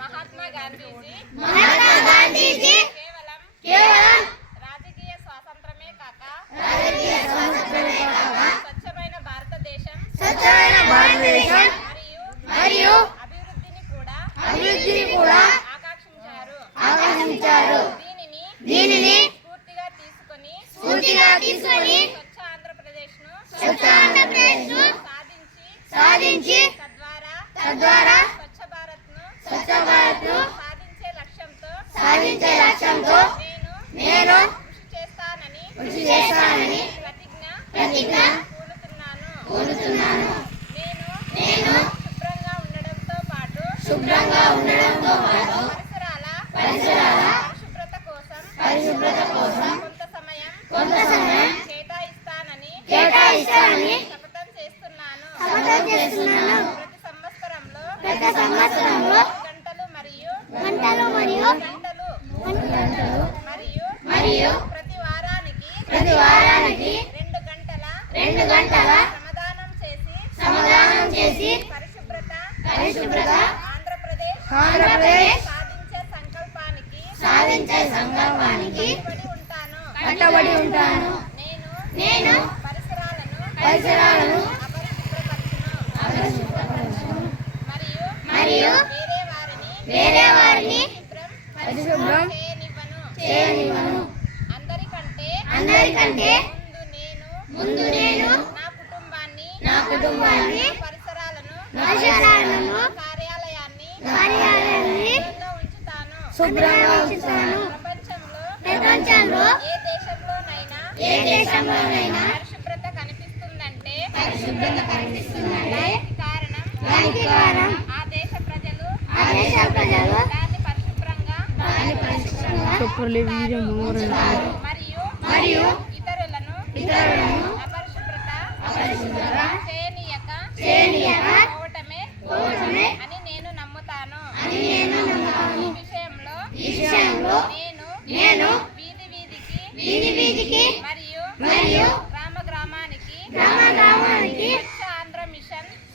महात्मा गांधी जी కేవలం రాజకీయ స్వాతంత్రమే కాక స్వచ్ఛమైన భారతదేశం మరియు అభివృద్ధిని కూడా ఆకాంక్షించారు. దీనిని స్ఫూర్తిగా తీసుకొని స్వచ్ఛ ఆంధ్రప్రదేశ్ను సాధించి తద్వారా స్వచ్ఛ భారత్ను సాధించే లక్ష్యంతో నేను కృషి చేస్తానని ప్రతిజ్ఞ పూనుతున్నాను. నేను శుభ్రంగా ఉండడంతో పాటు పరిసరాల పరిశుభ్రత కోసం కొంత సమయం కేటాయిస్తానని శపథం చేస్తున్నాను. ప్రతి సంవత్సరంలో గంటలు మరియు ప్రతి వారానికి 2 గంటల శ్రమదానం చేసి పరిశుభ్రత ఆంధ్రప్రదేశ్ సాధించే సంకల్పానికి కట్టబడి ఉంటాను. నేను పరిసరాలను మరియు వేరే వారిని పరిశుభ్రం చేయనివ్వను. అందరికంటే ముందు నేను నా కుటుంబాన్ని పరిసరాలను కార్యాలయాన్ని శుభ్రంగా ఉంచుతాను. ప్రపంచంలో ఏ దేశంలోనైనా పరిశుభ్రత కనిపిస్తుందంటే దానికి కారణం ఆ దేశ ప్రజలు దాన్ని పరిశుభ్రంగా మరియు ఇతరులను అపరిశుభ్రత చేయనీయక పోవటమే అని నేను నమ్ముతాను. ఈ విషయంలో నేను వీధి వీధికి మరియు గ్రామానికి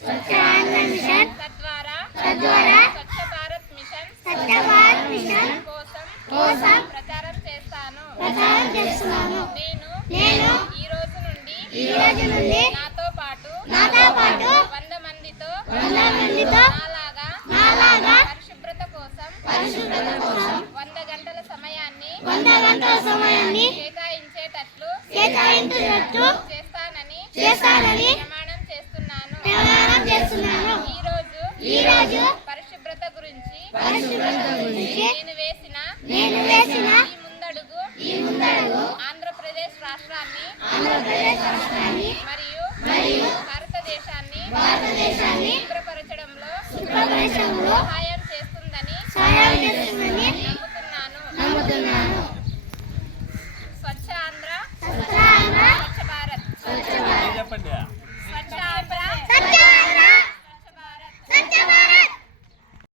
స్వచ్ఛ ఆంధ్ర మిషన్ తద్వారా స్వచ్ఛ భారత్ మిషన్ కోసం ప్రచారం చేస్తాను. నేను ఈ రోజు నుండి నాతో పాటు 100 మందితో నాలాగా పరిశుభ్రత కోసం 100 గంటల సమయాన్ని కేటాయించేటట్లు చేస్తానని ప్రమాణం చేస్తున్నాను. ఈ రోజు పరిశుభ్రత గురించి నేను వేసిన ఈ ముందడుగు ఆంధ్రప్రదేశ్ రాష్ట్రాన్ని మరియు భారతదేశాన్ని శుభ్రపరచడంలో సహాయం చేస్తుందని నమ్ముతున్నాను. స్వచ్ఛ ఆంధ్ర స్వచ్ఛ భారత్.